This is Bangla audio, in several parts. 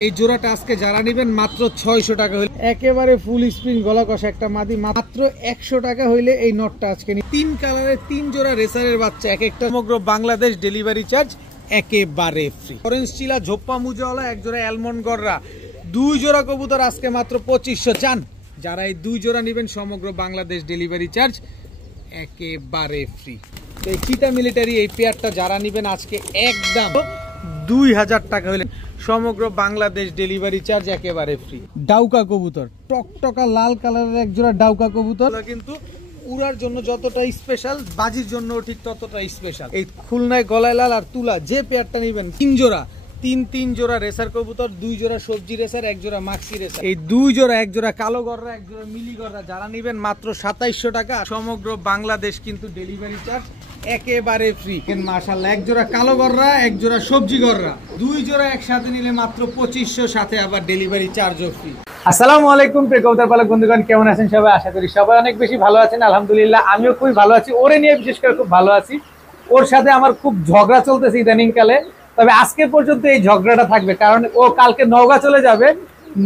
এই জোড়াটা আজকে যারা নেবেন মাত্র 600 টাকা হইলে একেবারে ফুল স্প্রিং গলা কষা একটা মাদি মাত্র 100 টাকা হইলে এই নটটা আজকে তিন কালারের 3 জোড়া রেসারের বাচ্চা এক একটা সমগ্র বাংলাদেশ ডেলিভারি চার্জ একেবারে ফ্রি। অরেঞ্জ চিলা ঝোপ্পা মুজাওয়ালা এক জোড়া অ্যালমন্ড গররা 2 জোড়া কবুতর আজকে মাত্র 2500 চান। যারা এই 2 জোড়া নেবেন সমগ্র বাংলাদেশ ডেলিভারি চার্জ একেবারে ফ্রি। তো এই চিতা মিলিটারি এই পেয়ারটা যারা নেবেন আজকে একদম 2000 টাকা হলে সমগ্র বাংলাদেশ ডেলিভারি চার্জ একেবারে ফ্রি। ডাউকা কবুতর টকটকা লাল কালারের এক জোড়া ডাউকা কবুতর কিন্তু উড়ার জন্য যতটা স্পেশাল বাজির জন্য ঠিক ততটা স্পেশাল। এই খুলনায় গলায় লাল আর তুলা যে পেয়ারটা নেবেন 3 জোড়া তিন জোড়া রেসার কবুতর 2 জোড়া সবজি রেসার 1 জোড়া মাক্সি রেসার এই 2 জোড়া 1 জোড়া কালো গররা 1 জোড়া মিলি গররা যারা নেবেন মাত্র 2700 টাকা। সমগ্র বাংলাদেশ কিন্তু ডেলিভারি চার্জ একেবারে ফ্রি। মাশাআল্লাহ 1 জোড়া কালো গররা 1 জোড়া সবজি গররা 2 জোড়া একসাথে নিলে মাত্র 2500 সাথে আবার ডেলিভারি চার্জও ফ্রি। আসসালামু আলাইকুম প্রিয় কবুতর পালক বন্ধুগণ, কেমন আছেন সবাই? আশা করি সবাই অনেক বেশি ভালো আছেন। আলহামদুলিল্লাহ আমিও খুবই ভালো আছি। ওরে নিয়ে বিশেষ করে খুব ভালো আছি। ওর সাথে আমার খুব ঝগড়া চলতেছে ইদানিং কালে, তবে আজকে পর্যন্ত এই ঝগড়াটা থাকবে কারণ ও কালকে নওগাঁ চলে যাবে।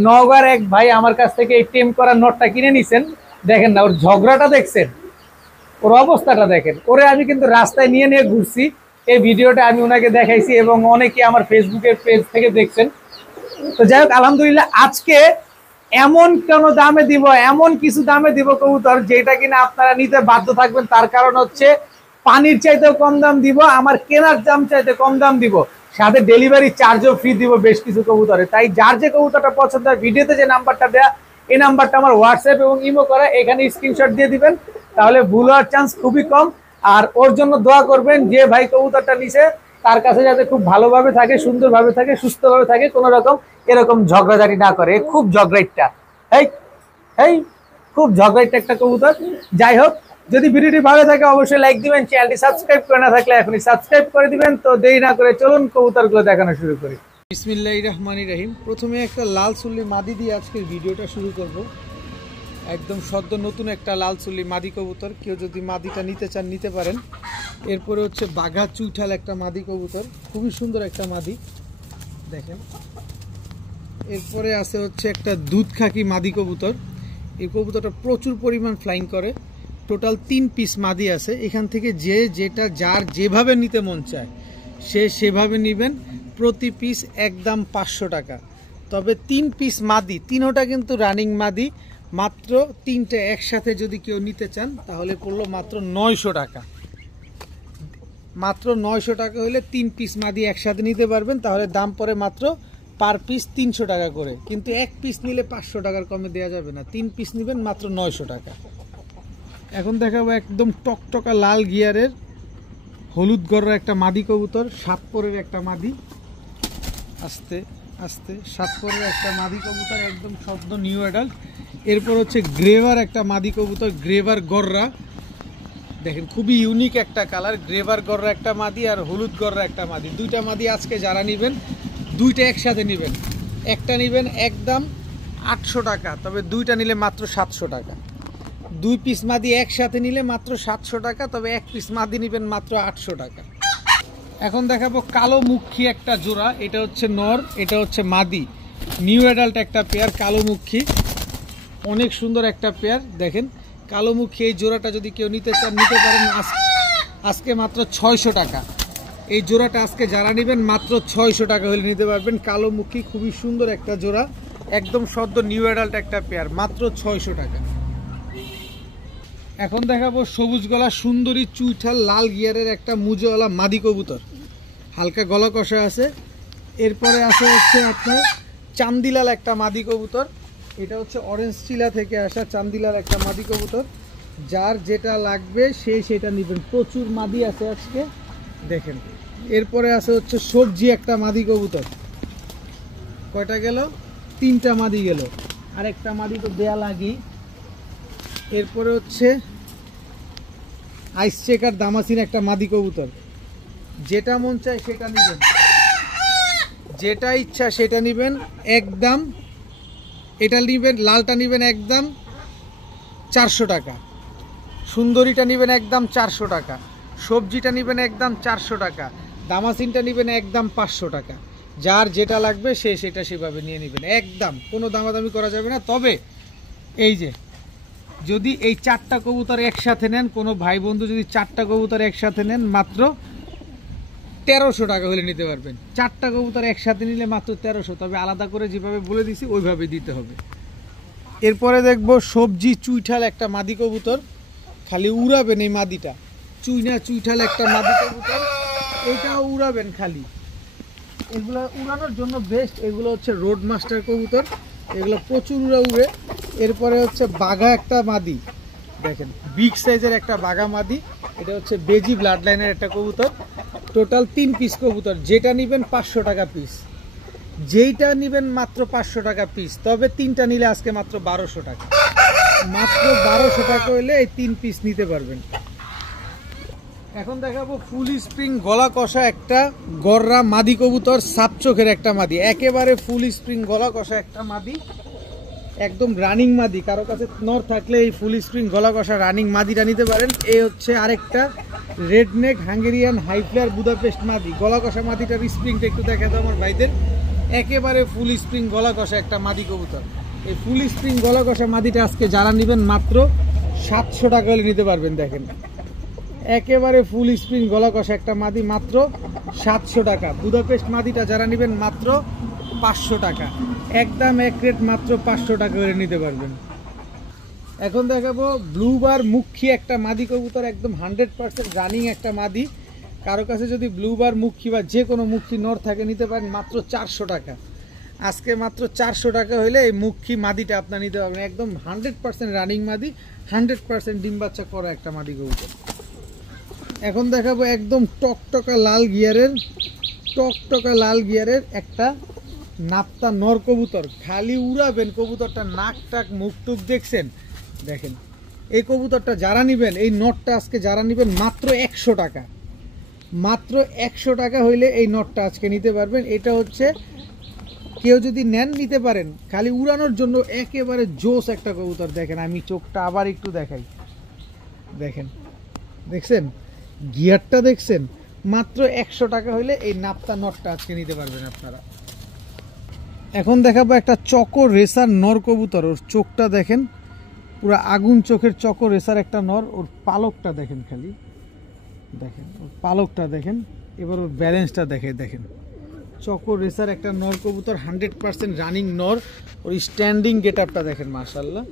নওগাঁর এক ভাই আমার কাছ থেকে এই টেম করার নোটটা কিনে নিছেন। দেখেন না ওর ঝগড়াটা দেখছেন, ওর অবস্থাটা দেখেন। ওরে আমি কিন্তু রাস্তায় নিয়ে নিয়ে ঘুরছি, এই ভিডিওটা আমি ওনাকে দেখাইছি এবং অনেকে আমার ফেসবুকের পেজ থেকে দেখছেন। তো যাই হোক আলহামদুলিল্লাহ আজকে এমন কোন দামে দিব, এমন কিছু দামে দিব কবুতর যেটা কিনা আপনারা নিতে বাধ্য থাকবেন। তার কারণ হচ্ছে পানির চাইতেও কম দাম দিব, আমার কেনার দাম চাইতে কম দাম দিব, সাথে ডেলিভারি চার্জও ফ্রি দিব বেশ কিছু কবুতরে। তাই যার যে কবুতরটা পছন্দ হয় ভিডিওতে যে নাম্বারটা দেয়া এই নাম্বারটা আমার হোয়াটসঅ্যাপ এবং ইমো করা, এখানে স্ক্রিনশট দিয়ে দিবেন, তাহলে ভুল হওয়ার চান্স খুবই কম। আর ওর জন্য দোয়া করবেন যে ভাই কবুতরটা নিছে তার কাছে যাতে খুব ভালোভাবে থাকে, সুন্দরভাবে থাকে, সুস্থভাবে থাকে, কোনো রকম এরকম ঝগড়াঝাটি না করে। খুব ঝগড়াইটটা খুব ঝগড়াইটটা একটা কবুতর। যাই হোক, যদি ভিডিওটি ভালো থাকে অবশ্যই লাইক দিবেন, চ্যানেলটি সাবস্ক্রাইব করে না থাকলে এখনই সাবস্ক্রাইব করে দিবেন। তো দেরি না করে চলুন কবুতরগুলো দেখানো শুরু করি। বিসমিল্লাহির রহমানির রহিম। প্রথমে একটা লাল চুল্লি মাদি দিয়ে আজকের ভিডিওটা শুরু করব। একদম সদ্য নতুন একটা লাল চুল্লি মাদি কবুতর, কেউ যদি মাদিটা নিতে চান নিতে পারেন। এরপরে হচ্ছে বাঘা চুইঠাল একটা মাদি কবুতর, খুবই সুন্দর একটা মাদি দেখেন। এরপরে আছে হচ্ছে একটা দুধ খাকি মাদি কবুতর। এই কবুতরটা প্রচুর পরিমাণ ফ্লাইং করে। টোটাল 3 পিস মাদি আছে। এখান থেকে যেটা যার যেভাবে নিতে মন চায় সে সেভাবে নেবেন। প্রতি পিস একদম 500 টাকা। তবে 3 পিস মাদি, তিনোটা কিন্তু রানিং মাদি। মাত্র 3টে একসাথে যদি কেউ নিতে চান তাহলে পড়লো মাত্র 900 টাকা। মাত্র 900 টাকা হলে 3 পিস মাদি একসাথে নিতে পারবেন। তাহলে দাম পড়ে মাত্র পার পিস 300 টাকা করে। কিন্তু 1 পিস নিলে 500 টাকার কমে দেওয়া যাবে না। 3 পিস নেবেন মাত্র 900 টাকা। এখন দেখাবো একদম টকটকা লাল গিয়ারের হলুদ গররা একটা মাদি কবুতর, 7 পরের একটা মাদি। আস্তে আস্তে 7 পরের একটা মাদি কবুতর, একদম সদ্য নিউ অ্যাডাল্ট। এরপর হচ্ছে গ্রেভার একটা মাদি কবুতর, গ্রেভার গররা দেখেন, খুবই ইউনিক একটা কালার। গ্রেভার গররা একটা মাদি আর হলুদ গররা একটা মাদি। 2টা মাদি আজকে যারা নেবেন 2টা একসাথে নেবেন। একটা নেবেন একদম 800 টাকা, তবে 2টা নিলে মাত্র 700 টাকা। 2 পিস মাদি একসাথে নিলে মাত্র 700 টাকা, তবে 1 পিস মাদি নেবেন মাত্র 800 টাকা। এখন দেখাবো কালো মুখী একটা জোড়া। এটা হচ্ছে নর, এটা হচ্ছে মাদি। নিউ অ্যাডাল্ট একটা পেয়ার, কালো মুখী, অনেক সুন্দর একটা পেয়ার দেখেন। কালো মুখী এই জোড়াটা যদি কেউ নিতে চান নিতে পারেন আজকে মাত্র 600 টাকা। এই জোড়াটা আজকে যারা নেবেন মাত্র 600 টাকা হলে নিতে পারবেন। কালো মুখী খুবই সুন্দর একটা জোড়া, একদম সদ্য নিউ অ্যাডাল্ট একটা পেয়ার, মাত্র 600 টাকা। এখন দেখাবো সবুজ গলা সুন্দরী চুইঠাল লাল গিয়ারের একটা মুজওয়ালা মাদি কবুতর, হালকা গলা কষা আছে। এরপরে আছে হচ্ছে আপনার চান্দিলাল একটা মাদি কবুতর। এটা হচ্ছে অরেঞ্জ চিলা থেকে আসা চান্দিলাল একটা মাদি কবুতর। যার যেটা লাগবে সেটা নেবেন। প্রচুর মাদি আছে আজকে দেখেন। এরপরে আছে হচ্ছে সবজি একটা মাদি কবুতর। কয়টা গেল? 3টা মাদি গেল, আরেকটা মাদি তো দেয়া লাগেই। এরপরে হচ্ছে আইস চেকার দামাসিন একটা মাদি কবুতর। যেটা মন চায় সেটা নেবেন, যেটা ইচ্ছা সেটা নেবেন একদম। এটা নেবেন, লালটা নেবেন একদম 400 টাকা, সুন্দরীটা নেবেন একদম 400 টাকা, সবজিটা নেবেন একদম 400 টাকা, দামাসিনটা নেবেন একদম 500 টাকা। যার যেটা লাগবে সে সেটা সেভাবে নিয়ে নেবেন, একদম কোনো দামাদামি করা যাবে না। তবে এই যে যদি এই 4টা কবুতর একসাথে নেন, কোনো ভাই বন্ধু যদি 4টা কবুতর একসাথে নেন, মাত্র 1300 টাকা হলে নিতে পারবেন। 4টা কবুতর একসাথে নিলে মাত্র 1300, তবে আলাদা করে যেভাবে বলে দিছি ওইভাবে দিতে হবে। এরপরে দেখবো সবজি চুইঠাল একটা মাদি কবুতর, খালি উড়াবেন এই মাদিটা, চুইঠাল একটা মাদি কবুতর, এইটাও উড়াবেন খালি। এগুলো উড়ানোর জন্য বেস্ট, এগুলো হচ্ছে রোড মাস্টার কবুতর, এগুলো প্রচুর উড়ে। এরপরে হচ্ছে বাঘা একটা মাদি, দেখেন বিগ সাইজের একটা বাঘা মাদি, এটা হচ্ছে বেজি ব্লাড লাইনের একটা কবুতর। টোটাল 3 পিস কবুতর, যেটা নেবেন 500 টাকা পিস, যেইটা নেবেন মাত্র 500 টাকা পিস। তবে 3টা নিলে আজকে মাত্র 1200 টাকা, মাত্র 1200 টাকা হলে এই 3 পিস নিতে পারবেন। এখন দেখাবো ফুল স্প্রিং গলা কষা একটা গররা মাদি কবুতর, সাপ চোখের একটা মাদি, একেবারে ফুল স্প্রিং গলা কষা একটা মাদি, একদম রানিং মাদি। কারো কাছে নর থাকলে এই ফুল স্প্রিং গলা কষা রানিং মাদিটা নিতে পারেন। এই হচ্ছে আরেকটা রেডনেক হাঙ্গেরিয়ান হাইফ্লার বুদাপেস্ট মাদি, গলা কষা মাদিটার স্প্রিংটা একটু দেখা দাও আমার ভাইদের, একেবারে ফুল স্প্রিং গলা কষা একটা মাদি কবুতর। এই ফুল স্প্রিং গলা কষা মাদিটা আজকে যারা নেবেন মাত্র 700 টাকা হলে নিতে পারবেন। দেখেন একেবারে ফুল স্প্রিং গলা কষা একটা মাদি, মাত্র 700 টাকা। বুদাপেস্ট মাদিটা যারা নেবেন মাত্র 500 টাকা, একদম এক রেট, মাত্র 500 টাকা করে নিতে পারবেন। এখন দেখাবো ব্লুবার মুখী একটা মাদি কবুতর, একদম 100% রানিং একটা মাদি। কারো কাছে যদি ব্লুবার মুখী বা যে কোনো মুখী নর থাকে নিতে পারেন মাত্র 400 টাকা। আজকে মাত্র 400 টাকা হলে এই মুখী মাদিটা আপনার নিতে পারবেন, একদম 100% রানিং মাদি, 100% ডিম বাচ্চা করা একটা মাদি কবুতর। এখন দেখাবো একদম টকটকা লাল গিয়ারের একটা নাপ্তা নর কবুতর, খালি উড়াবেন কবুতরটা, নাক টাক মুখ টুক দেখছেন। দেখেন এই কবুতরটা যারা নেবেন, এই নটটা আজকে যারা নেবেন মাত্র 100 টাকা, মাত্র 100 টাকা হইলে এই নটটা আজকে নিতে পারবেন। এটা হচ্ছে কেউ যদি নেন নিতে পারেন, খালি উড়ানোর জন্য একেবারে জোস একটা কবুতর। দেখেন আমি চোখটা আবার একটু দেখাই, দেখছেন গিয়ারটা দেখছেন, মাত্র 100 টাকা হইলে এই নাপ্তা নটটা আজকে নিতে পারবেন আপনারা। এখন দেখাবো একটা চকো রেসার নর কবুতর, ওর চোখটা দেখেন পুরো আগুন চোখের চকো রেসার একটা নর, ওর পালকটা দেখেন, খালি দেখেন ওর পালকটা দেখেন, এবার ওর ব্যালেন্সটা দেখেন চকো রেসার একটা নর কবুতর, 100% রানিং নর, ওর স্ট্যান্ডিং গেট আপটা দেখেন মাশাআল্লাহ।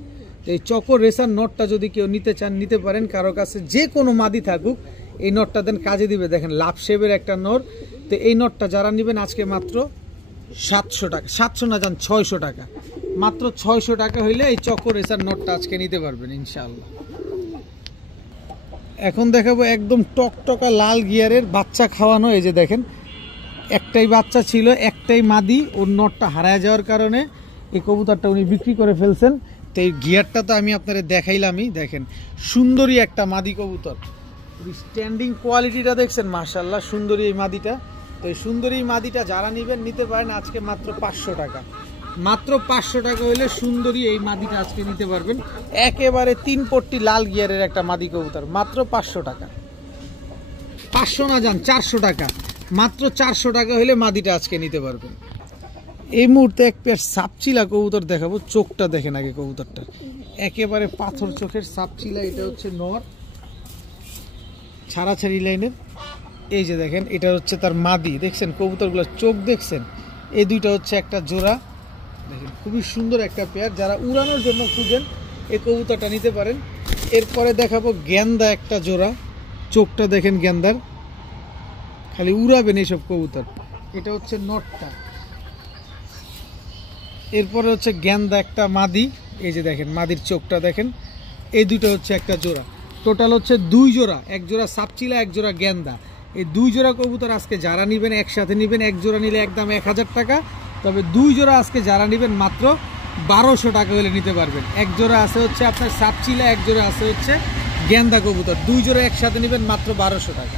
এই চকো রেসার নটটা যদি কেউ নিতে চান নিতে পারেন, কারো কাছে যে কোনো মাদি থাকুক এই নটটা দেন কাজে দিবে। দেখেন লাভ শেপের একটা নর, তো এই নটটা যারা নেবেন আজকে মাত্র 700 টাকা, 700 না যান 600 টাকা, মাত্র 600 টাকা হইলে এই চকো রেসার নটটা আজকে নিতে পারবেন ইনশাআল্লাহ। এখন দেখাবো একদম টকটকা লাল গিয়ারের বাচ্চা খাওয়ানো, এই যে দেখেন একটাই বাচ্চা ছিল, একটাই মাদি, ওর নটটা হারায় যাওয়ার কারণে এই কবুতরটা উনি বিক্রি করে ফেলছেন। তো এই গিয়ারটা তো আমি আপনাদের দেখাইলামই, দেখেন সুন্দরী একটা মাদি কবুতর, স্ট্যান্ডিং কোয়ালিটিটা দেখছেন মাশাআল্লাহ, সুন্দরী এই মাদিটা। তো এই সুন্দরী মাদিটা যারা নেবেন নিতে পারেন আজকে মাত্র 500 টাকা, মাত্র 500 টাকা হইলে সুন্দরী এই মাদিটা আজকে নিতে পারবেন। একেবারে 3 পট্টি লাল গিয়ারের একটা মাদি কবুতর, মাত্র 500 টাকা, 500 না যান 400 টাকা, মাত্র 400 টাকা হলে মাদিটা আজকে নিতে পারবেন। এই মুহূর্তে এক পেয়ার সাপচিলা কবুতর দেখাবো, চোখটা দেখেন আগে কবুতরটা, একেবারে পাথর চোখের সাপচিলা, এটা হচ্ছে নর ছাড়াছাড়ি লাইনের। এই যে দেখেন এটা হচ্ছে তার মাদি, দেখছেন কবুতরগুলোর চোখ দেখছেন, এই দুইটা হচ্ছে একটা জোড়া, দেখেন খুবই সুন্দর একটা পেয়ার। যারা উড়ানোর জন্য খুঁজেন এই কবুতরটা নিতে পারেন। এরপরে দেখাবো গেন্দা একটা জোড়া, চোখটা দেখেন গেন্দার, খালি উড়াবেন এইসব কবুতর, এটা হচ্ছে নটটা। এরপরে হচ্ছে গেন্দা একটা মাদি, এই যে দেখেন মাদির চোখটা দেখেন, এই দুটো হচ্ছে একটা জোড়া, টোটাল হচ্ছে 2 জোড়া, এক জোড়া সাপচিলা এক জোড়া গেন্দা। এই 2 জোড়া কবুতর আজকে যারা নেবেন একসাথে নেবেন, এক জোড়া নিলে একদম 1000 টাকা, তবে 2 জোড়া আজকে যারা নেবেন মাত্র 1200 টাকা হলে নিতে পারবেন। এক জোড়া আছে হচ্ছে আপনার সাপচিলা, এক জোড়া আছে হচ্ছে গেন্দা কবুতর, 2 জোড়া একসাথে নেবেন মাত্র 1200 টাকা।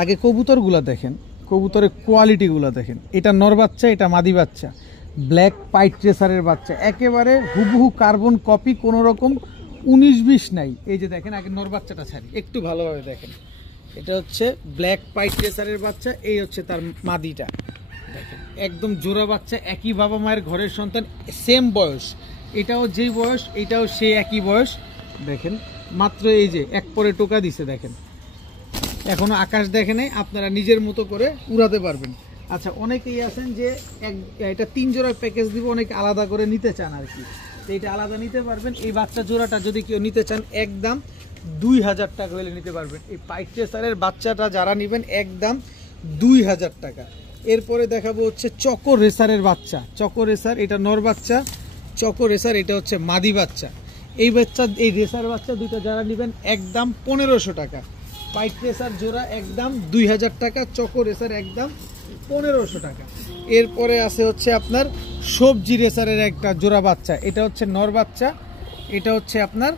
আগে কবুতরগুলো দেখেন, কবুতরের কোয়ালিটিগুলো দেখেন, এটা নর বাচ্চা, এটা মাদি বাচ্চা, ব্ল্যাক পাইট রেসারের বাচ্চা, একেবারে হুবহু কার্বন কপি, কোনো রকম 19-20 নাই। এই যে দেখেন আগে নর বাচ্চাটা ছাড়ি একটু ভালোভাবে দেখেন, এটা হচ্ছে ব্ল্যাক পাইট রেসারের বাচ্চা, এই হচ্ছে তার মাদিটা। দেখেন একদম জোড়া বাচ্চা, একই বাবা মায়ের ঘরের সন্তান, সেম বয়স, এটাও যেই বয়স এটাও সেই একই বয়স। দেখেন মাত্র এই যে এক পরে টোকা দিছে, দেখেন এখনো আকাশ দেখে নাই, আপনারা নিজের মতো করে উড়াতে পারবেন। আচ্ছা, অনেকেই আছেন যে এটা 3 জোড়ার প্যাকেজ দিব, অনেকে আলাদা করে নিতে চান আর কি, তো এটা আলাদা নিতে পারবেন। এই বাচ্চা জোড়াটা যদি কেউ নিতে চান একদম 2000 টাকা হলে নিতে পারবেন। এই পাইক রেসারের বাচ্চাটা যারা নেবেন একদম 2000 টাকা। এরপরে দেখাবো হচ্ছে চকো রেসারের বাচ্চা। চকো রেসার এটা নর বাচ্চা, চকো রেসার এটা হচ্ছে মাদি বাচ্চা। এই রেসার বাচ্চা দুটো যারা নেবেন একদম 1500 টাকা। পাইক রেসার জোড়া একদম 2000 টাকা, চকো রেসার একদম 1500 টাকা। এরপরে আছে হচ্ছে আপনার সবজি রেসারের একটা জোড়া বাচ্চা, এটা হচ্ছে নর বাচ্চা, এটা হচ্ছে আপনার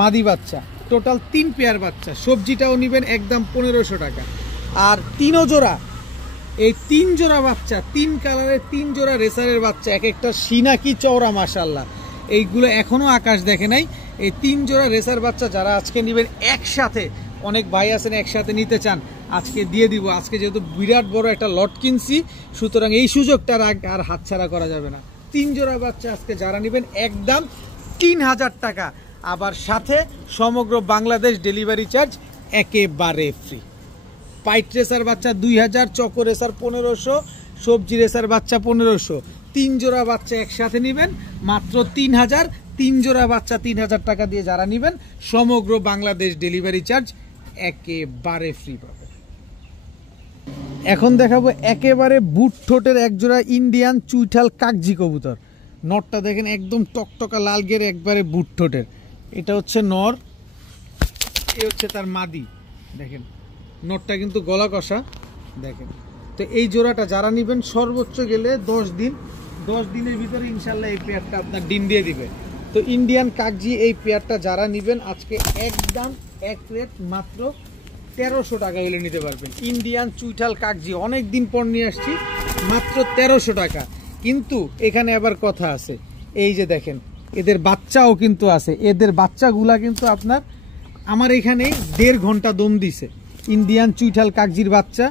মাদি বাচ্চা, টোটাল 3 পেয়ার বাচ্চা। সবজিটাও নেবেন একদম 1500 টাকা। আর 3 জোড়া, এই 3 জোড়া বাচ্চা, 3 কালারের 3 জোড়া রেসারের বাচ্চা, এক একটা সিনাকি চওড়া মাশাআল্লাহ, এইগুলো এখনো আকাশ দেখে নাই। এই 3 জোড়া রেসার বাচ্চা যারা আজকে নেবেন একসাথে, অনেক ভাই আছেন একসাথে নিতে চান, আজকে দিয়ে দিব। আজকে যেহেতু বিরাট বড় একটা লট কিনছি, সুতরাং এই সুযোগটা আর হাতছাড়া করা যাবে না। 3 জোড়া বাচ্চা আজকে যারা নেবেন একদম 3000 টাকা, আবার সাথে সমগ্র বাংলাদেশ ডেলিভারি চার্জ একেবারে ফ্রি। পাইট রেসার বাচ্চা 2000, চকো রেসার 1500, সবজি রেসার বাচ্চা 1500। 3 জোড়া বাচ্চা একসাথে নেবেন মাত্র 3000। 3 জোড়া বাচ্চা 3000 টাকা দিয়ে যারা নেবেন সমগ্র বাংলাদেশ ডেলিভারি চার্জ একেবারে ফ্রি পাবে। এখন দেখাবো একেবারে বুট ঠোঁটের এক জোড়া ইন্ডিয়ান চুইঠাল কাকজি কবুতর। নরটা দেখেন একদম টকটকা লাল গের একবারে বুট ঠোঁটের, এটা হচ্ছে নর, এ হচ্ছে তার মাদি। দেখেন নরটা কিন্তু গলা কষা, দেখেন। তো এই জোড়াটা যারা নেবেন সর্বোচ্চ গেলে 10 দিন, 10 দিনের ভিতরে ইনশাল্লাহ এই পেয়ারটা আপনার ডিম দিয়ে দিবে। তো ইন্ডিয়ান কাকজি এই পেয়ারটা যারা নেবেন আজকে একদম এক রেট মাত্র 1300 টাকা হলে নিতে পারবেন। ইন্ডিয়ান চুইঠাল কাকজি অনেক দিন পর নিয়ে আসছি, মাত্র 1300 টাকা। কিন্তু এখানে আবার কথা আছে, এই যে দেখেন এদের বাচ্চাও কিন্তু আছে, এদের বাচ্চাগুলা কিন্তু আপনার আমার এখানে 1.5 ঘন্টা দম দিছে। ইন্ডিয়ান চুইঠাল কাকজির বাচ্চা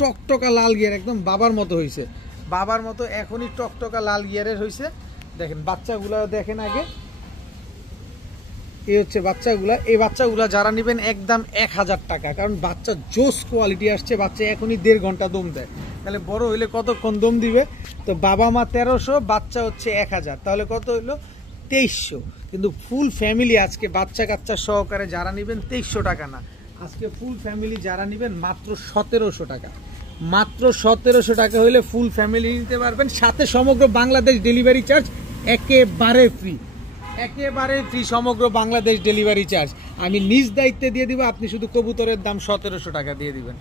টকটকা লাল গিয়ার, একদম বাবার মতো হয়েছে, বাবার মতো এখনই টকটকা লাল গিয়ারের হয়েছে। দেখেন বাচ্চাগুলা দেখেন আগে, এই হচ্ছে বাচ্চাগুলা। এই বাচ্চাগুলা যারা নেবেন একদম 1000 টাকা, কারণ বাচ্চা জোস কোয়ালিটি আসছে, বাচ্চা এখনই 1.5 ঘন্টা দম দেয়, তাহলে বড় হইলে কতক্ষণ দম দিবে। তো বাবা মা 1300, বাচ্চা হচ্ছে 1000, তাহলে কত হইলো 2300। কিন্তু ফুল ফ্যামিলি আজকে বাচ্চা কাচ্চা সহকারে যারা নেবেন 2300 টাকা না, আজকে ফুল ফ্যামিলি যারা নেবেন মাত্র 1700 টাকা। মাত্র 1700 টাকা হইলে ফুল ফ্যামিলি নিতে পারবেন, সাথে সমগ্র বাংলাদেশ ডেলিভারি চার্জ একেবারে ফ্রি, একেবারে ফ্রি সমগ্র বাংলাদেশ ডেলিভারি চার্জ আমি নিজ দায়িত্বে দিয়ে দিব। আপনি শুধু কবুতরের দাম 1700 টাকা দিয়ে দিবেন।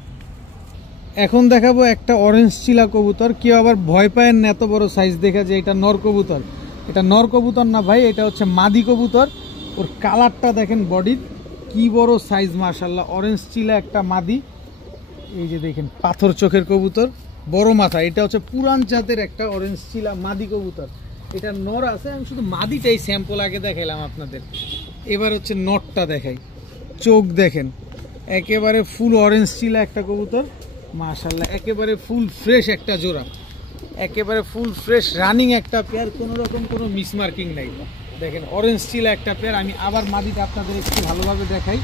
এখন দেখাবো একটা অরেঞ্জ চিলা কবুতর। কেউ আবার ভয় পায় না এত বড় সাইজ দেখা যে এটা নর কবুতর, এটা নর কবুতর না ভাই, এটা হচ্ছে মাদি কবুতর। ওর কালারটা দেখেন, বডির কি বড় সাইজ মাশাআল্লাহ, অরেঞ্জ চিলা একটা মাদি। এই যে দেখেন পাথর চোখের কবুতর, বড় মাথা, এটা হচ্ছে পুরান জাতের একটা অরেঞ্জ চিলা মাদি কবুতর। এটা নর আছে, আমি শুধু মাদিটাই স্যাম্পল আগে দেখাইলাম আপনাদের, এবার হচ্ছে নরটা দেখাই। চোখ দেখেন একেবারে ফুল অরেঞ্জ চিলা একটা কবুতর মাশাআল্লাহ, একেবারে ফুল ফ্রেশ একটা জোড়া, একেবারে ফুল ফ্রেশ রানিং একটা পেয়ার, কোনো রকম কোনো মিসমার্কিং নাই। দেখেন অরেঞ্জ চিলা একটা পেয়ার। আমি আবার মাদিটা আপনাদের একটু ভালোভাবে দেখাই।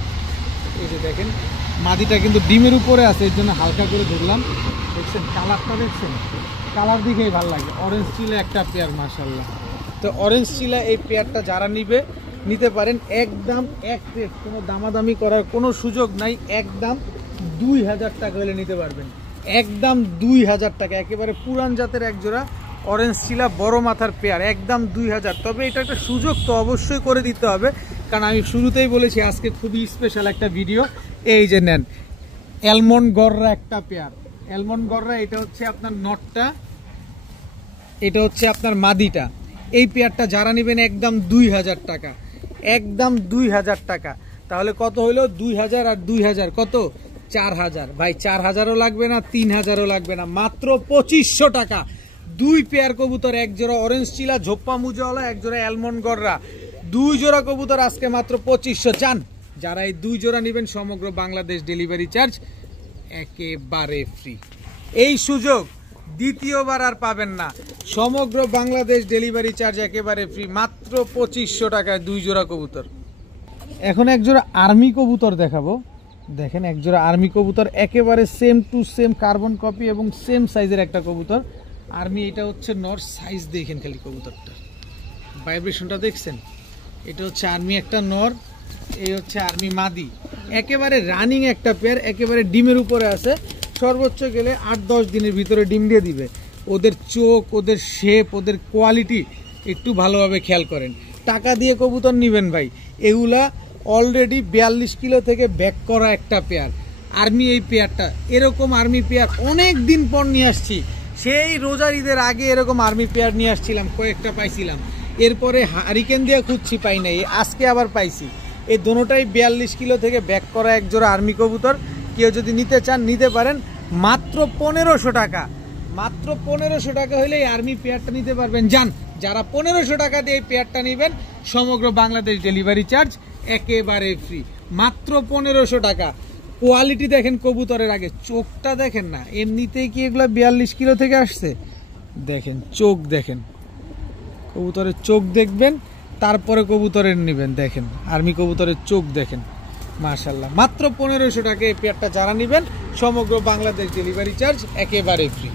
এই যে দেখেন মাদিটা কিন্তু ডিমের উপরে আছে, এর জন্য হালকা করে ধরলাম। দেখছেন কালারটা, দেখছেন কালার দিকেই ভালো লাগে। অরেঞ্জ চিলা একটা পেয়ার মাশাআল্লাহ। তো অরেঞ্জ চিলা এই পেয়ারটা যারা নিতে পারেন একদম এক রেট, কোনো দামাদামি করার কোনো সুযোগ নাই, একদম 2000 টাকা হলে নিতে পারবেন, একদম 2000 টাকা। একেবারে পুরান জাতের এক জোড়া অরেঞ্জ চিলা বড় মাথার পেয়ার, একদম 2000। তবে এটা একটা সুযোগ তো অবশ্যই করে দিতে হবে, কারণ আমি শুরুতেই বলেছি আজকে খুবই স্পেশাল একটা ভিডিও। এই যে নেন অ্যালমন্ড গররা একটা পেয়ার, অ্যালমন্ড গররা, এটা হচ্ছে আপনার নটটা, এটা হচ্ছে আপনার মাদিটা। এই পেয়ারটা যারা নেবেন একদম 2000 টাকা, একদম 2000 টাকা। তাহলে কত হইলো 2000 আর 2000 কত 4000। ভাই 4000ও লাগবে না, 3000ও লাগবে না, মাত্র 2500 টাকা। 2 পেয়ার কবুতর, এক জোড়া অরেঞ্জ চিলা ঝোপ্পা মুজাওয়ালা, এক জোড়া অ্যালমন্ড গররা, 2 জোড়া কবুতর আজকে মাত্র 2500। চান যারা এই 2 জোড়া নেবেন সমগ্র বাংলাদেশ ডেলিভারি চার্জ একেবারে ফ্রি। এই সুযোগ দ্বিতীয়বার আর পাবেন না। সমগ্র বাংলাদেশ ডেলিভারি চার্জ একেবারে ফ্রি, মাত্র 2500 টাকায় 2 জোড়া কবুতর। এখন এক জোড়া আর্মি কবুতর দেখাবো। দেখেন এক জোড়া আর্মি কবুতর, একেবারে same to same carbon copy এবং সেম সাইজের একটা কবুতর আর্মি। এটা হচ্ছে নর, সাইজ দেখেন খালি কবুতরটা, ভাইব্রেশনটা দেখছেন। এটা হচ্ছে আর্মি একটা নর, এই হচ্ছে আর্মি মাদি, একেবারে রানিং একটা পেয়ার, একেবারে ডিমের উপরে আছে। সর্বোচ্চ গেলে 8-10 দিনের ভিতরে ডিম দিয়ে দিবে। ওদের চোখ, ওদের শেপ, ওদের কোয়ালিটি একটু ভালোভাবে খেয়াল করেন। টাকা দিয়ে কবুতর নেবেন ভাই, এগুলা অলরেডি 42 কিলো থেকে ব্যাক করা একটা পেয়ার আর্মি। এই পেয়ারটা এরকম আর্মি পেয়ার অনেক দিন পর নিয়ে আসছি, সেই রোজার ঈদের আগে এরকম আর্মি পেয়ার নিয়ে আসছিলাম, কয়েকটা পাইছিলাম, এরপরে হারিকেন দিয়ে খুঁজছি, পাই নাই, আজকে আবার পাইছি। এই দোনোটাই 42 কিলো থেকে ব্যাক করা এক জোড়া আর্মি কবুতর। কেউ যদি নিতে চান নিতে পারেন, মাত্র 1500 টাকা। মাত্র 1500 টাকা হলে এই আর্মি পেয়ারটা নিতে পারবেন। যান, যারা 1500 টাকা দিয়ে এই পেয়ারটা নেবেন, সমগ্র বাংলাদেশ ডেলিভারি চার্জ একেবারে ফ্রি, মাত্র 1500 টাকা। কোয়ালিটি দেখেন কবুতরের, আগে চোখটা দেখেন না, এমনিতেই কি এগুলো 42 কিলো থেকে আসছে? দেখেন চোখ, দেখেন কবুতরের চোখ দেখবেন, তারপরে কবুতরের নেবেন। দেখেন আর্মি কবুতরের চোখ দেখেন, মাশাআল্লাহ। মাত্র 1500 টাকা এই পেয়ারটা যারা নেবেন, সমগ্র বাংলাদেশ ডেলিভারি চার্জ একেবারে ফ্রি।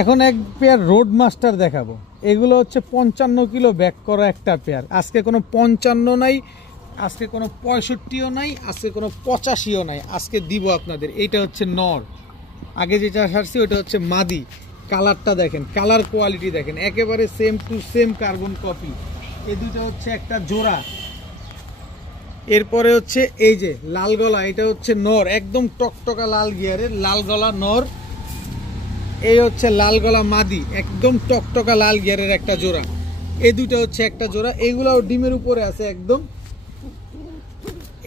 এখন এক পেয়ার রোড মাস্টার দেখাবো। এগুলো হচ্ছে 55 কিলো ব্যাক করা একটা পেয়ার। আজকে কোনো 55 নাই, আজকে কোনো 65ও নাই, আজকে কোনো 85ও নাই, আজকে দিব আপনাদের। এইটা হচ্ছে নর, আগে যেটা ছাড়ছি ওটা হচ্ছে মাদি। কালারটা দেখেন, কালার কোয়ালিটি দেখেন, একেবারে same to same carbon copy. এই দুটো হচ্ছে একটা জোড়া। এরপরে হচ্ছে এই যে লাল গলা, এটা হচ্ছে নর, একদম টকটকা লাল গিয়ারের লাল গলা নর। এই হচ্ছে লাল গলা মাদি, একদম টকটকা লাল গিয়ারের একটা জোড়া। এই দুটো হচ্ছে একটা জোড়া, এইগুলাও ডিমের উপরে আছে একদম।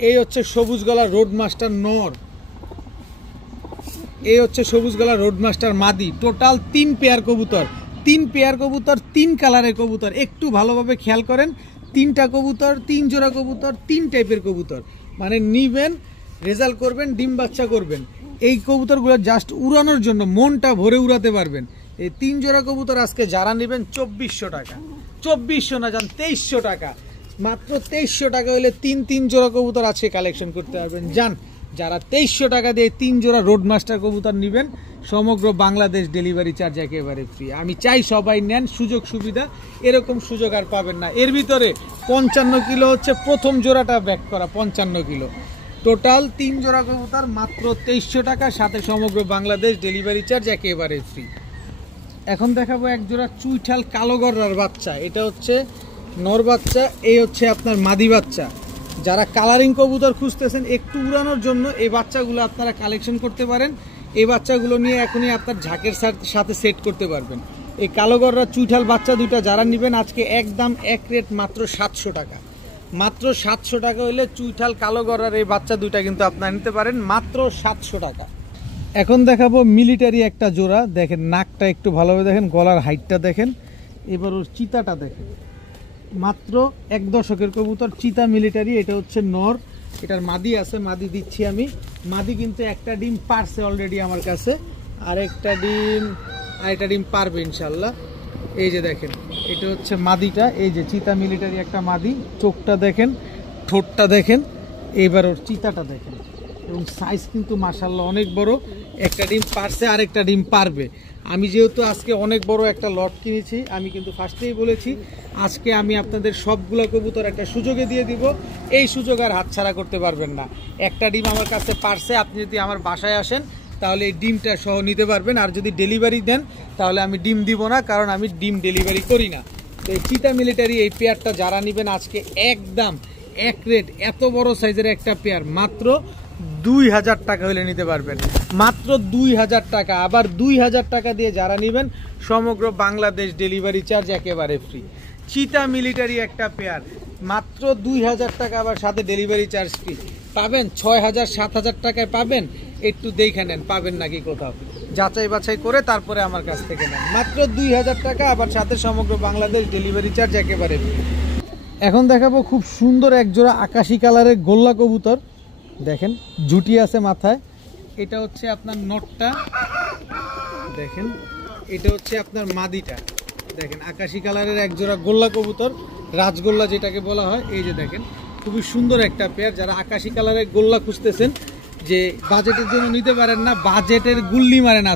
এই হচ্ছে সবুজ গলা রোড মাস্টার নর, এই হচ্ছে সবুজ গলা রোড মাস্টার মাদি। টোটাল 3 পেয়ার কবুতর, 3 পেয়ার কবুতর, 3 কালারের কবুতর। একটু ভালোভাবে খেয়াল করেন, 3টা কবুতর, 3 জোড়া কবুতর, 3 টাইপের কবুতর। মানে নিবেন, রেজাল্ট করবেন, ডিম বাচ্চা করবেন। এই কবুতরগুলো জাস্ট উড়ানোর জন্য, মনটা ভরে উড়াতে পারবেন। এই 3 জোড়া কবুতর আজকে যারা নেবেন 2400 টাকা, 2400 না যান 2300 টাকা। মাত্র 2300 টাকা হলে 3 জোড়া কবুতর আজকে কালেকশন করতে পারবেন। যান, যারা 2300 টাকা দিয়ে 3 জোড়া রোড মাস্টার কবুতর নেবেন, সমগ্র বাংলাদেশ ডেলিভারি চার্জ একেবারে ফ্রি। আমি চাই সবাই নেন, সুযোগ সুবিধা, এরকম সুযোগ আর পাবেন না। এর ভিতরে 55 কিলো হচ্ছে প্রথম জোড়াটা ব্যাক করা, 55 কিলো। টোটাল 3 জোড়া কবুতর মাত্র 2300 টাকা, সাথে সমগ্র বাংলাদেশ ডেলিভারি চার্জ একেবারে ফ্রি। এখন দেখাবো এক জোড়া চুইঠাল কালো গররার বাচ্চা। এটা হচ্ছে নর বাচ্চা, এই হচ্ছে আপনার মাদি বাচ্চা। যারা কালারিং কবুতর খুঁজতেছেন একটু উড়ানোর জন্য, এই বাচ্চাগুলো আপনারা কালেকশন করতে পারেন। এই বাচ্চাগুলো নিয়ে এখনই আপনার ঝাঁকের সাথে সেট করতে পারবেন। এই কালো গররা চুইঠাল বাচ্চা দুইটা যারা নেবেন, আজকে একদম এক রেট মাত্র 700 টাকা। মাত্র 700 টাকা হইলে চুইঠাল কালো গররার এই বাচ্চা দুইটা কিন্তু আপনারা নিতে পারেন, মাত্র 700 টাকা। এখন দেখাবো মিলিটারি একটা জোড়া। দেখেন নাকটা একটু ভালোভাবে দেখেন, গলার হাইটটা দেখেন, এবার ওর চিতাটা দেখেন। মাত্র 1 দশকের কবুতর, চিতা মিলিটারি। এটা হচ্ছে নর, এটার মাদি আছে, মাদি দিচ্ছি আমি। মাদি কিন্তু একটা ডিম পারছে অলরেডি আমার কাছে, আরেকটা ডিম পারবে ইনশাল্লাহ। এই যে দেখেন, এটা হচ্ছে মাদিটা, এই যে চিতা মিলিটারি একটা মাদি। চোখটা দেখেন, ঠোঁটটা দেখেন, এবার ওর চিতাটা দেখেন, এবং সাইজ কিন্তু মাশাআল্লাহ অনেক বড়। একটা ডিম পারছে, আরেকটা ডিম পারবে। আমি যেহেতু আজকে অনেক বড় একটা লট কিনেছি, আমি কিন্তু ফার্স্টেই বলেছি আজকে আমি আপনাদের সবগুলো কবুতর একটা সুযোগে দিয়ে দিব। এই সুযোগ আর হাতছাড়া করতে পারবেন না। একটা ডিম আমার কাছে পারছে, আপনি যদি আমার বাসায় আসেন তাহলে এই ডিমটা সহ নিতে পারবেন। আর যদি ডেলিভারি দেন তাহলে আমি ডিম দিব না, কারণ আমি ডিম ডেলিভারি করি না। তো এই চিতা মিলিটারি এই পেয়ারটা যারা নেবেন আজকে একদম এক রেট, এত বড় সাইজের একটা পেয়ার মাত্র 2000 টাকা হলে নিতে পারবেন, মাত্র 2000 টাকা। আবার 2000 টাকা দিয়ে যারা নেবেন, সমগ্র বাংলাদেশ ডেলিভারি চার্জ একেবারে ফ্রি। চিতা মিলিটারি একটা পেয়ার মাত্র 2000 টাকা, আবার সাথে ডেলিভারি চার্জ ফ্রি। পাবেন 6000 7000 টাকায় পাবেন, একটু দেখে নেন পাবেন নাকি কোথাও, যাচাই বাছাই করে তারপরে আমার কাছ থেকে নেন। মাত্র 2000 টাকা, আবার সাথে সমগ্র বাংলাদেশ ডেলিভারি চার্জ একেবারে ফ্রি। এখন দেখাবো খুব সুন্দর এক জোড়া আকাশি কালারের গোল্লা কবুতর। দেখেন ঝুটি আছে মাথায়। এটা হচ্ছে আপনার নটটা, দেখেন এটা হচ্ছে আপনার মাদিটা দেখেন, আকাশি কালারের এক জোড়া গোল্লা কবুতর, রাজগোল্লা যেটাকে বলা হয়। এই যে দেখেন খুবই সুন্দর একটা পেয়ার। যারা আকাশি কালারের গোল্লা খুঁজতেছেন, যে বাজেটের জন্য নিতে পারেন না, বাজেটের গুল্লি মারেন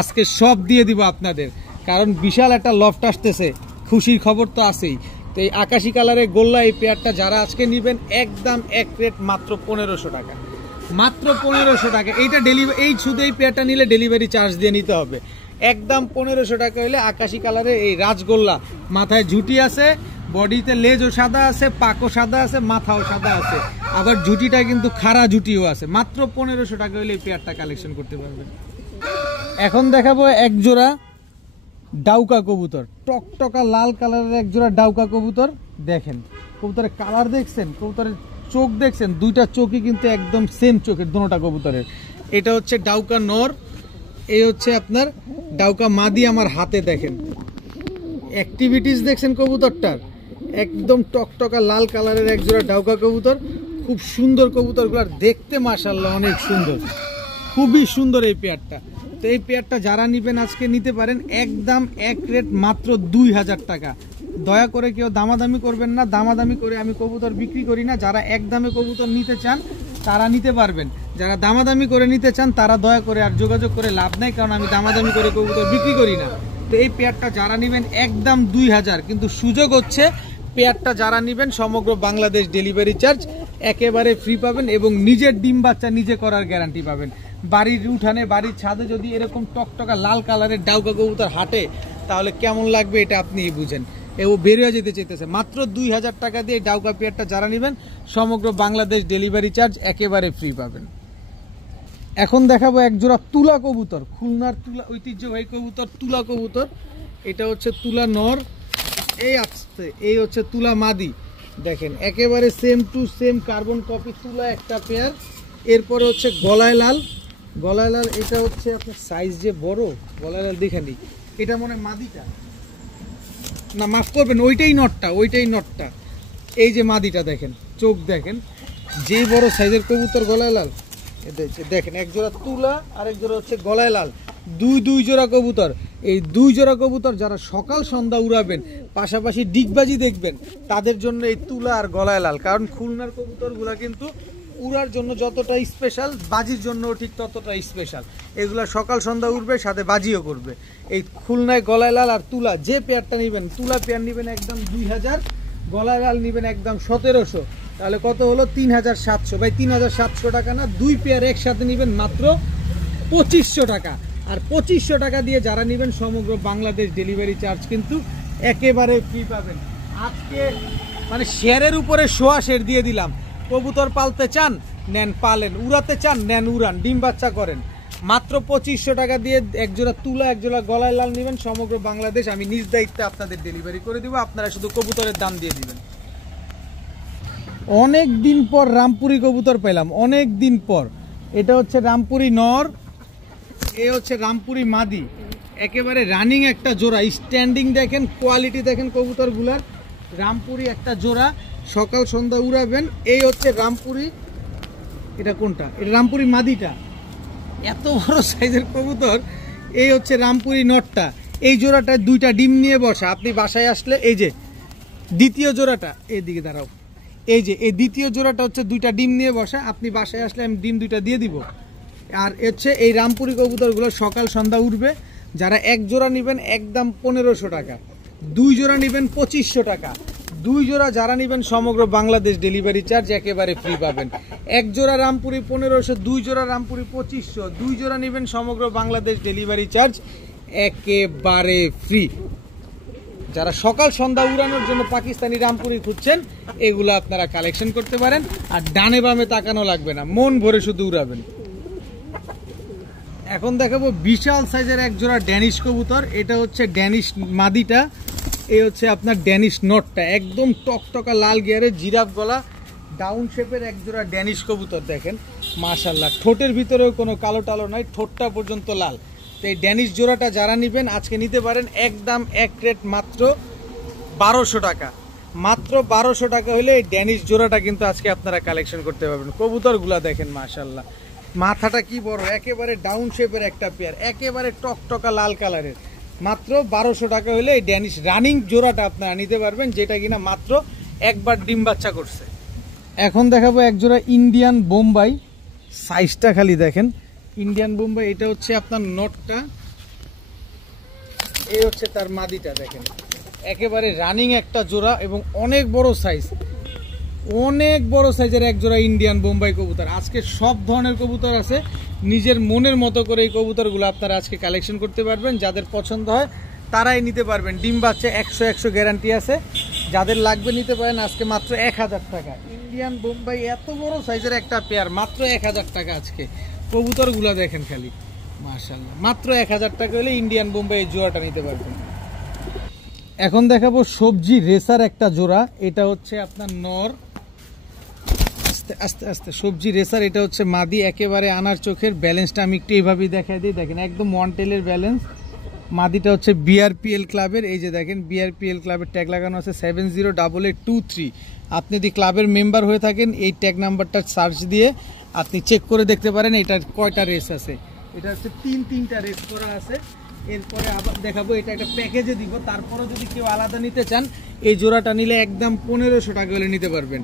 আজকে সব দিয়ে দিব আপনাদের, কারণ বিশাল একটা লফট আসতেছে, খুশির খবর তো আছেই। তো এই আকাশি কালারের গোল্লা এই পেয়ারটা যারা আজকে নেবেন একদম এক রেট মাত্র 1500 টাকা, মাত্র 1500 টাকা। এইটা ডেলিভারি, এই শুধু এই পেয়ারটা নিলে ডেলিভারি চার্জ দিয়ে নিতে হবে। একদম 1500 টাকা হলে আকাশি কালারের এই রাজগোল্লা, মাথায় ঝুটি আছে, বডিতে লেজও সাদা আছে, পাকও সাদা আছে, মাথাও সাদা আছে, আবার ঝুটিটা কিন্তু খাড়া ঝুটিও আছে। মাত্র 1500 টাকা হলে এই পেয়ারটা কালেকশন করতে পারবেন। এখন দেখাবো এক জোড়া ডাউকা কবুতর, টকটকা লাল কালারের এক জোড়া ডাউকা কবুতর। দেখেন কবুতরের কালার দেখছেন, কবুতরের চোখ দেখছেন, দুইটা চোখই কিন্তু একদম সেম চোখের দুটোটা কবুতরের। এটা হচ্ছে ডাউকা নর, এই হচ্ছে আপনার ডাউকা মাদি। আমার হাতে দেখেন অ্যাক্টিভিটিস দেখছেন কবুতরটার, একদম টকটকা লাল কালারের এক জোড়া ডাউকা কবুতর। খুব সুন্দর কবুতরগুলো দেখতে, মাশাআল্লাহ অনেক সুন্দর, খুবই সুন্দর এই পেয়ারটা। তো এই পেয়ারটা যারা নেবেন আজকে নিতে পারেন একদম এক রেট মাত্র 2000 টাকা। দয়া করে কেউ দামাদামি করবেন না, দামাদামি করে আমি কবুতর বিক্রি করি না। যারা এক দামে কবুতর নিতে চান তারা নিতে পারবেন, যারা দামাদামি করে নিতে চান তারা দয়া করে আর যোগাযোগ করে লাভ নাই, কারণ আমি দামাদামি করে কবুতর বিক্রি করি না। তো এই পেয়ারটা যারা নেবেন একদম 2000, কিন্তু সুযোগ হচ্ছে পেয়ারটা যারা নেবেন সমগ্র বাংলাদেশ ডেলিভারি চার্জ একেবারে ফ্রি পাবেন, এবং নিজের ডিম বাচ্চা নিজে করার গ্যারান্টি পাবেন। বাড়ির উঠানে, বাড়ির ছাদে যদি এরকম টকটকা লাল কালারের ডাউকা কবুতর হাঁটে তাহলে কেমন লাগবে এটা আপনিই বুঝেন। ও বেরিয়ে যেতে চাইতেছে। মাত্র 2000 টাকা দিয়ে ডাউকা পেয়ারটা যারা নেবেন সমগ্র বাংলাদেশ ডেলিভারি চার্জ একেবারে ফ্রি পাবেন। এখন দেখাবো এক জোড়া তুলা কবুতর, খুলনার তুলা ঐতিহ্যবাহী কবুতর তুলা কবুতর। এটা হচ্ছে তুলা নর, এই হচ্ছে তুলা মাদি। দেখেন একেবারে same to same carbon copy তুলা একটা পেয়ার। এরপরে হচ্ছে গলায় লাল, গলায় লাল এটা হচ্ছে আপনার সাইজ যে বড়, গলায় লাল দেখে নি, এটা মনে হয় মাদিটা না, মাফ করবেন ওইটাই নটটা, ওইটাই নটটা। এই যে মাদিটা দেখেন, চোখ দেখেন, যেই বড় সাইজের কবুতর গলায় লাল। দেখেন এক জোড়া তুলা আর এক জোড়া হচ্ছে গলায় লাল, দুই জোড়া কবুতর। এই দুই জোড়া কবুতর যারা সকাল সন্ধ্যা উড়াবেন, পাশাপাশি ডিগবাজি দেখবেন, তাদের জন্য এই তুলা আর গলায় লাল। কারণ খুলনার কবুতরগুলা কিন্তু উড়ার জন্য যতটা স্পেশাল, বাজির জন্য ঠিক ততটা স্পেশাল। এগুলা সকাল সন্ধ্যা উড়বে, সাথে বাজিও করবে। এই খুলনায় গলায় লাল আর তুলা যে পেয়ারটা নেবেন, তুলা পেয়ার নেবেন একদম 2000, গলায় লাল নেবেন একদম 1700, তাহলে কত হলো 3700। ভাই 3700 টাকা না, দুই পেয়ার একসাথে নেবেন মাত্র 2500 টাকা। আর 2500 টাকা দিয়ে যারা নেবেন সমগ্র বাংলাদেশ ডেলিভারি চার্জ কিন্তু একেবারে ফ্রি পাবেন। আজকে মানে শেয়ারের উপরে শোয়া শের দিয়ে দিলাম। কবুতর পালতে চান নেন, পালেন, উড়াতে চান নেন, উড়ান, ডিম বাচ্চা করেন। মাত্র 2500 টাকা দিয়ে এক জোড়া তুলা, এক জোড়া গলায় লাল নেবেন সমগ্র বাংলাদেশ, আমি নিজ দায়িত্বে আপনাদের ডেলিভারি করে দিব। আপনারা শুধু কবুতরের দাম দিয়ে দিবেন। অনেক দিন পর রামপুরি কবুতর পেলাম, অনেক দিন পর। এটা হচ্ছে রামপুরি নর, এ হচ্ছে রামপুরি মাদি। একেবারে রানিং একটা জোড়া, স্ট্যান্ডিং দেখেন, কোয়ালিটি দেখেন কবুতরগুলার। রামপুরি একটা জোড়া, সকাল সন্ধ্যা উড়াবেন। এই হচ্ছে রামপুরি, এটা কোনটা, এটা রামপুরি মাদিটা, এত বড় সাইজের কবুতর। এই হচ্ছে রামপুরি নটটা, এই জোড়াটায় দুইটা ডিম নিয়ে বসা। আপনি বাসায় আসলে এই যে দ্বিতীয় জোড়াটা, এইদিকে দাঁড়াও, এই যে এই দ্বিতীয় জোড়াটা হচ্ছে দুইটা ডিম নিয়ে বসা। আপনি বাসায় আসলে আমি ডিম দুইটা দিয়ে দিব। আর হচ্ছে এই রামপুরি কবুতরগুলো সকাল সন্ধ্যা উঠবে। যারা এক জোড়া নেবেন একদম 1500 টাকা, দুই জোড়া নেবেন 2500 টাকা। দুই জোড়া যারা নেবেন সমগ্র বাংলাদেশ ডেলিভারি চার্জ একেবারে ফ্রি পাবেন। এক জোড়া রামপুরি 1500, দুই জোড়া রামপুরি 2500। দুই জোড়া নেবেন সমগ্র বাংলাদেশ ডেলিভারি চার্জ একেবারে ফ্রি। যারা সকাল সন্ধ্যা উড়ানোর জন্য পাকিস্তানি রামপুরি খুঁজছেন, এগুলো আপনারা কালেকশন করতে পারেন। আর ডানে বামে তাকানো লাগবে না, মন ভরে শুধু উড়াবেন। এখন দেখাবো বিশাল সাইজের এক জোড়া ড্যানিশ কবুতর। এটা হচ্ছে ড্যানিশ মাদিটা, এই হচ্ছে আপনার ড্যানিশ নটটা, একদম টকটকা লাল গিয়ারের জিরাফ গলা, ডাউন শেপের এক জোড়া ড্যানিশ কবুতর। দেখেন মাশাআল্লাহ, ঠোঁটের ভিতরেও কোনো কালো টালো নাই, ঠোঁটটা পর্যন্ত লাল। তো এই ড্যানিশ জোড়াটা যারা নেবেন আজকে নিতে পারেন একদম এক রেট মাত্র 1200 টাকা। মাত্র 1200 টাকা হলে এই ড্যানিশ জোড়াটা কিন্তু আজকে আপনারা কালেকশন করতে পারবেন। কবুতরগুলা দেখেন মাশাআল্লাহ, মাথাটা কি বড়, একেবারে ডাউন শেপের একটা পেয়ার, একেবারে টকটকা লাল কালারের। মাত্র 1200 টাকা হলে এই ড্যানিশ রানিং জোড়াটা আপনারা নিতে পারবেন, যেটা কিনা মাত্র একবার ডিম বাচ্চা করছে। এখন দেখাবো এক জোড়া ইন্ডিয়ান বোম্বাই, সাইজটা খালি দেখেন। ইন্ডিয়ান বোম্বাই, এটা হচ্ছে আপনার নটটা, এই হচ্ছে তার মাদিটা দেখেন, একেবারে রানিং একটা জোড়া এবং অনেক বড় সাইজ, অনেক বড় সাইজের এক জোড়া ইন্ডিয়ান বোম্বাই কবুতর। আজকে সব ধরনের কবুতর আছে, নিজের মনের মতো করে এই কবুতরগুলো আপনারা আজকে কালেকশন করতে পারবেন। যাদের পছন্দ হয় তারাই নিতে পারবেন। ডিম বাচ্চা 100 গ্যারান্টি আছে, যাদের লাগবে নিতে পারেন। আজকে মাত্র 1000 টাকা ইন্ডিয়ান বোম্বাই, এত বড় সাইজের একটা পেয়ার, মাত্র 1000 টাকা। আজকে কবুতরগুলো দেখেন খালি, মাশাআল্লাহ, মাত্র 1000 টাকা হলে ইন্ডিয়ান বোম্বাই এই জোড়াটা নিতে পারবেন। এখন দেখাবো সবজি রেসার একটা জোড়া, এটা হচ্ছে আপনার নর, আস্তে আস্তে আস্তে সবজি রেসার, এটা হচ্ছে মাদি, একেবারে আনার চোখের। ব্যালেন্সটা আমি একটু এইভাবেই দেখাই দিই, দেখেন একদম ওয়ান টেলের ব্যালেন্স। মাদিটা হচ্ছে বিআরপিএল ক্লাবের, এই যে দেখেন বিআরপিএল ক্লাবের ট্যাগ লাগানো আছে 708823। আপনি যদি ক্লাবের মেম্বার হয়ে থাকেন এই ট্যাগ নাম্বারটা সার্চ দিয়ে আপনি চেক করে দেখতে পারেন এটার কয়টা রেস আছে। এটা হচ্ছে তিনটা রেস করা আছে। এরপরে আবার দেখাবো, এটা একটা প্যাকেজে দিব, তারপরে যদি কেউ আলাদা নিতে চান এই জোড়াটা নিলে একদম 1500 টাকা হলে নিতে পারবেন।